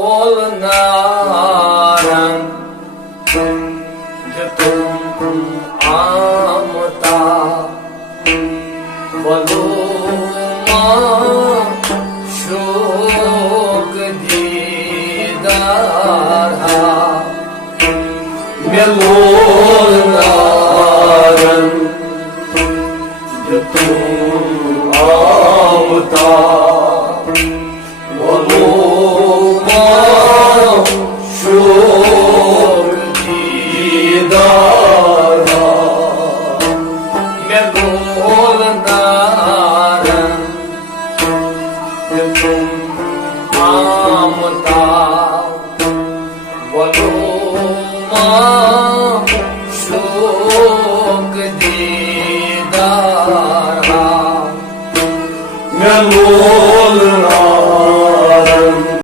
बोलनारं जो तुम आमता बोलो शोक दीदारा बोलनारं जो तुम आमता बोलो शोक दीदारा मैं बोलनारं जो तुम आमता बोलो